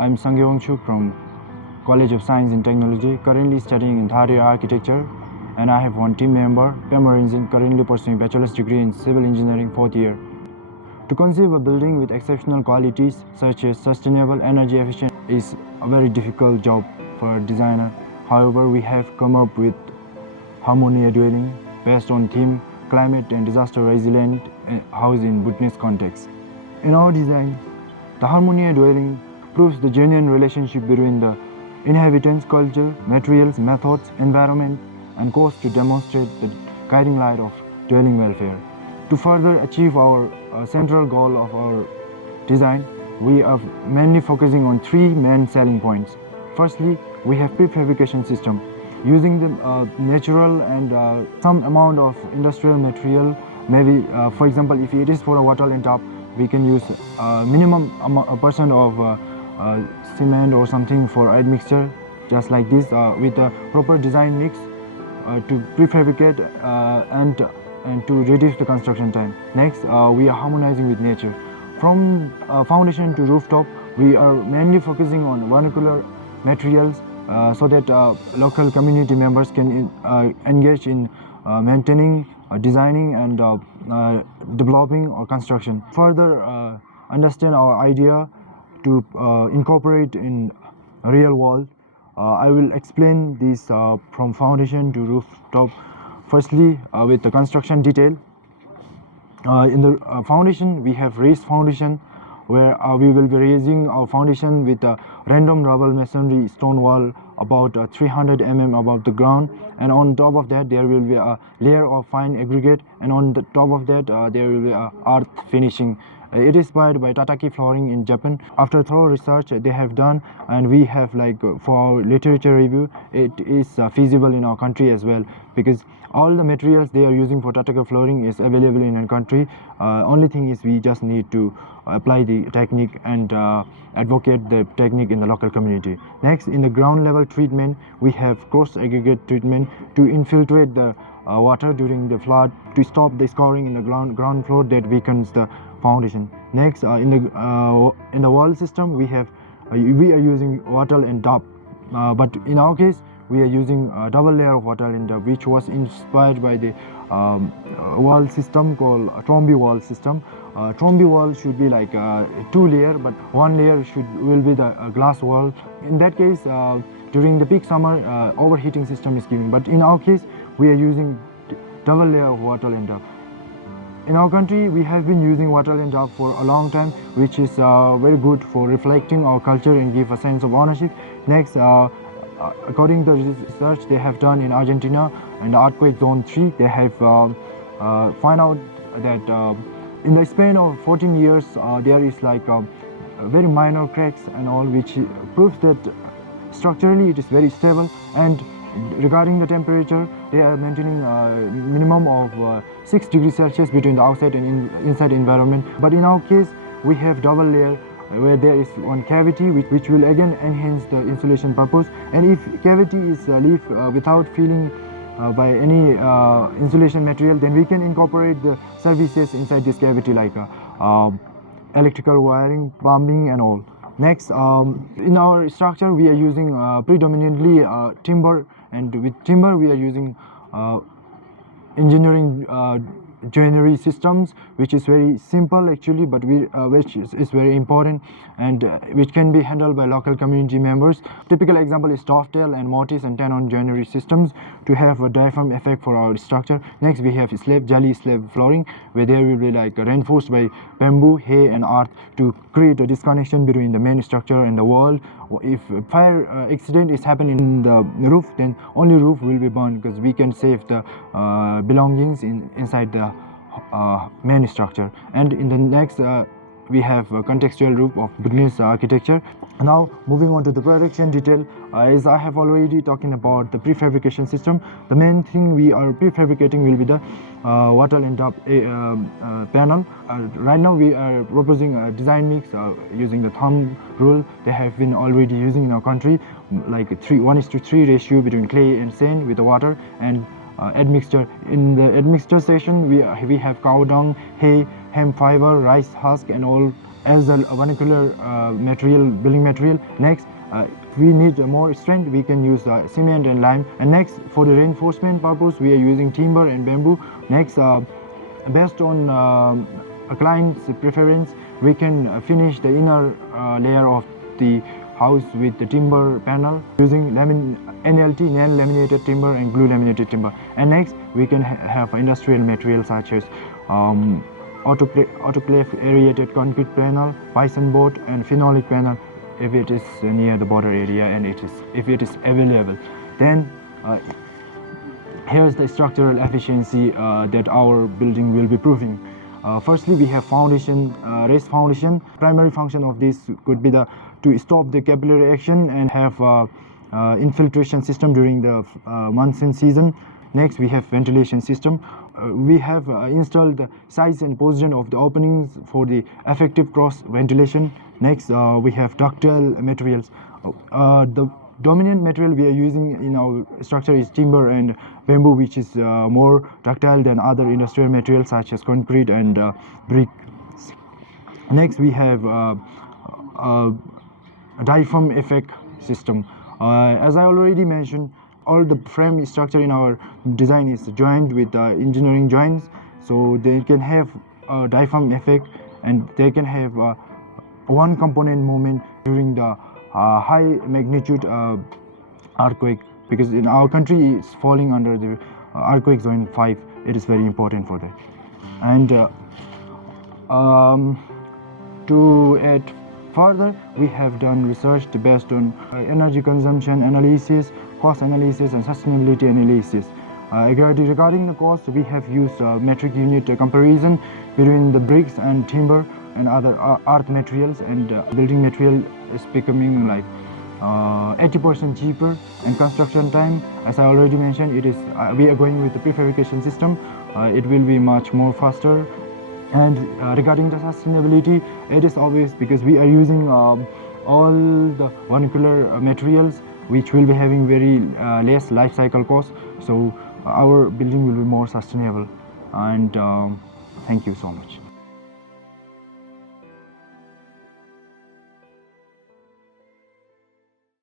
I'm Sangay Wangchuk from College of Science and Technology, currently studying in third year architecture, and I have one team member, 𝐂𝐚𝐫𝐸, currently pursuing bachelor's degree in civil engineering fourth year. To conceive a building with exceptional qualities such as sustainable, energy efficient is a very difficult job for a designer. However, we have come up with Harmonia Dwelling based on theme climate and disaster resilient house in Bhutanese context. In our design, the Harmonia Dwelling proves the genuine relationship between the inhabitants, culture, materials, methods, environment, and cost to demonstrate the guiding light of dwelling welfare. To further achieve our central goal of our design, we are mainly focusing on three main selling points. Firstly, we have prefabrication system. Using the natural and some amount of industrial material, maybe for example, if it is for a water and tub, we can use minimum percent of cement or something for admixture, just like this, with a proper design mix to prefabricate and to reduce the construction time. Next, we are harmonizing with nature. From foundation to rooftop, we are mainly focusing on vernacular materials so that local community members can engage in maintaining, designing and developing or construction. Further understand our idea to incorporate in a real world. I will explain this from foundation to rooftop. Firstly, with the construction detail. In the foundation, we have raised foundation, where we will be raising our foundation with a random rubble masonry stone wall about 300 mm above the ground, and on top of that there will be a layer of fine aggregate, and on the top of that there will be a earth finishing. It is inspired by Tataki flooring in Japan. After thorough research they have done, and we have for our literature review, it is feasible in our country as well, because all the materials they are using for Tataki flooring is available in our country. Only thing is we just need to apply the technique and advocate the technique in the local community. Next, in the ground level treatment, we have coarse aggregate treatment to infiltrate the water during the flood, to stop the scoring in the ground floor that weakens the foundation. Next, in the wall system, we are using wattle and dub, but in our case we are using a double layer of wattle and dub, which was inspired by the wall system called Trombi wall system. Trombi wall should be like two layer, but one layer will be the glass wall. In that case, during the peak summer, overheating system is given, but in our case we are using double layer of wattle and dub. In our country, we have been using wattle and dub for a long time, which is very good for reflecting our culture and give a sense of ownership. Next, according to the research they have done in Argentina and earthquake zone 3, they have found out that in the span of 14 years there is very minor cracks and all, which proves that structurally it is very stable. And regarding the temperature, they are maintaining a minimum of 6 degrees Celsius between the outside and inside environment. But in our case, we have double layer, where there is one cavity which will again enhance the insulation purpose. And if cavity is left without filling by any insulation material, then we can incorporate the services inside this cavity, like electrical wiring, plumbing and all. Next, in our structure we are using predominantly timber, and with timber we are using engineering joinery systems, which is very simple actually, but which is very important, and which can be handled by local community members. Typical example is dovetail and mortise and tenon joinery systems to have a diaphragm effect for our structure. Next, we have jelly slab flooring, where there will be reinforced by bamboo, hay and earth to create a disconnection between the main structure and the wall. If a fire accident is happening in the roof, then only roof will be burned, because we can save the belongings inside the main structure. And in the next, we have a contextual roof of Bhutanese architecture. Now, moving on to the production detail, as I have already talking about the prefabrication system, the main thing we are prefabricating will be the wattle and dub panel. Right now we are proposing a design mix using the thumb rule they have been already using in our country, like 1:3 ratio between clay and sand with the water and admixture. In the admixture section, we have cow dung, hay, hemp fiber, rice husk and all as a vernacular building material. Next, if we need more strength, we can use cement and lime. And next, for the reinforcement purpose, we are using timber and bamboo. Next, based on a client's preference, we can finish the inner layer of the house with the timber panel using NLT, non-laminated timber and glue laminated timber. And next, we can have industrial materials such as autoclave aerated concrete panel, bison board and phenolic panel if it is near the border area and if it is available. Then here's the structural efficiency that our building will be proving. Firstly, we have foundation, raised foundation. Primary function of this could be to stop the capillary action and have infiltration system during the monsoon season. Next, we have ventilation system. We have installed the size and position of the openings for the effective cross ventilation. Next, we have ductile materials. The dominant material we are using in our structure is timber and bamboo, which is more ductile than other industrial materials such as concrete and brick. Next, we have a diaphragm effect system. As I already mentioned, all the frame structure in our design is joined with engineering joints, so they can have a diaphragm effect and they can have one component movement during the high magnitude earthquake, because in our country it's falling under the earthquake zone 5. It is very important for that. And to add further, we have done research based on energy consumption analysis, cost analysis and sustainability analysis. Regarding the cost, we have used metric unit comparison between the bricks and timber and other earth materials, and building material is becoming like 80% cheaper, and construction time, as I already mentioned, it is we are going with the prefabrication system. It will be much more faster. And regarding the sustainability, it is obvious because we are using all the vernacular materials, which will be having very less life cycle cost, so our building will be more sustainable. And thank you so much.